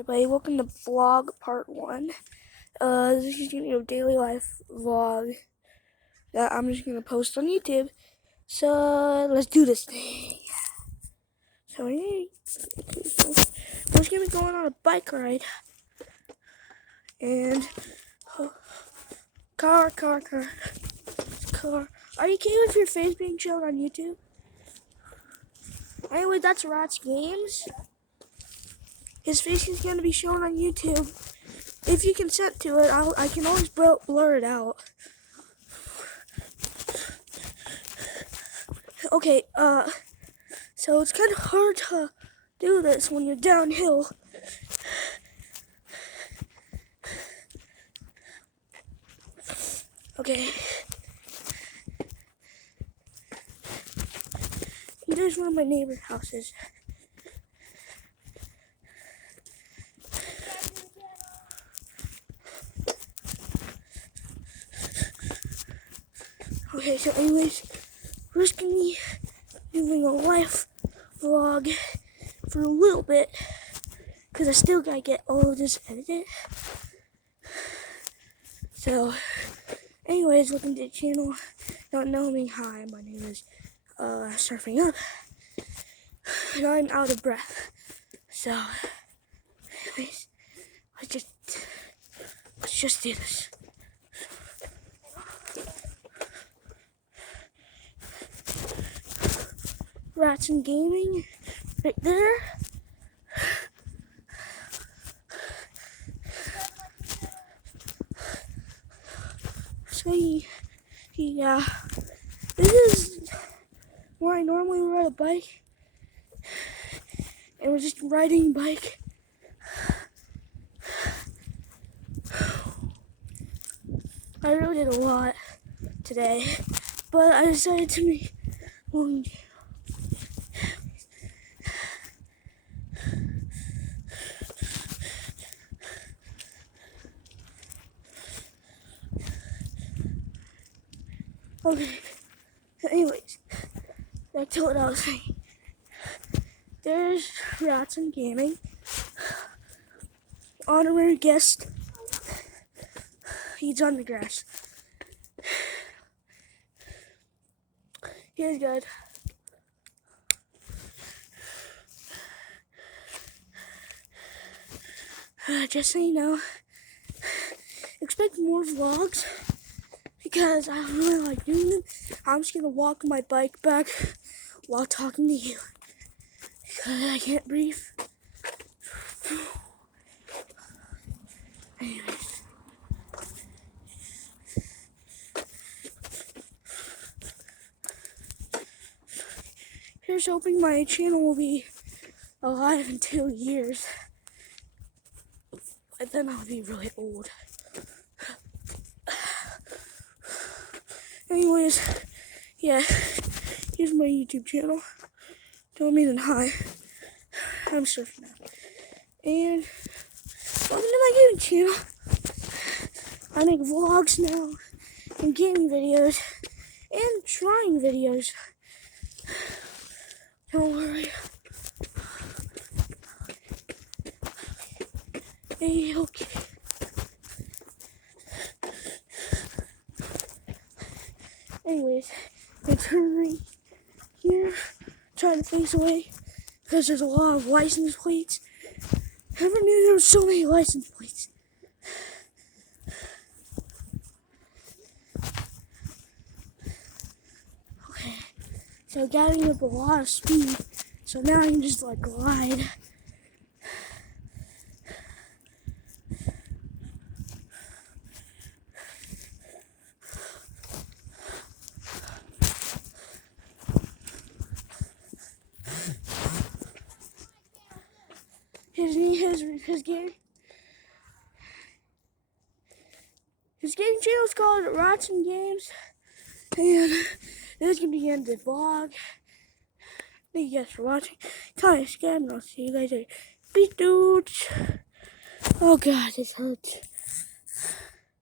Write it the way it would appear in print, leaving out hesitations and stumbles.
Everybody, welcome to Vlog Part 1. This is going to be a daily life vlog that I'm just going to post on YouTube. So, let's do this thing. So, we're just going to be going on a bike ride. And, car. Are you okay with your face being shown on YouTube? Anyway, that's Rat's Games. His face is going to be shown on YouTube. If you consent to it, I can always blur it out. Okay, so it's kind of hard to do this when you're downhill. Okay. There's one of my neighbor's houses. Okay, so anyways, we're just gonna be doing a life vlog for a little bit, because I still gotta get all of this edited. So, anyways, welcome to the channel. Don't know me, hi, my name is Surfing Up, and I'm out of breath. So, anyways, let's just do this. Rats and Gaming, right there. So yeah, this is where I normally ride a bike, and we're just riding a bike. I really did a lot today, but I decided to make one. Okay, anyways, back to what I was saying. There's Rats and Gaming. Honorary guest. He's on the grass. He's good. Just so you know, expect more vlogs, because I really like doing them. I'm just gonna walk my bike back while talking to you, because I can't breathe. Anyways. Here's hoping my channel will be alive in 2 years. But then I'll be really old. Anyways, yeah, here's my YouTube channel. Don't mean hi. I'm Surfing Up. And welcome to my gaming channel. I make vlogs now, and gaming videos, and trying videos. Don't worry. Hey, okay. Anyways, I turn right here, try to face away, because there's a lot of license plates. Never knew there were so many license plates. Okay, so getting up a lot of speed, so now I can just like glide. His game channel is called Rats and Games, and this is gonna be the end of the vlog. Thank you guys for watching. Comment, subscribe, and I'll see you guys later. Peace, dudes. Oh God, this hurts.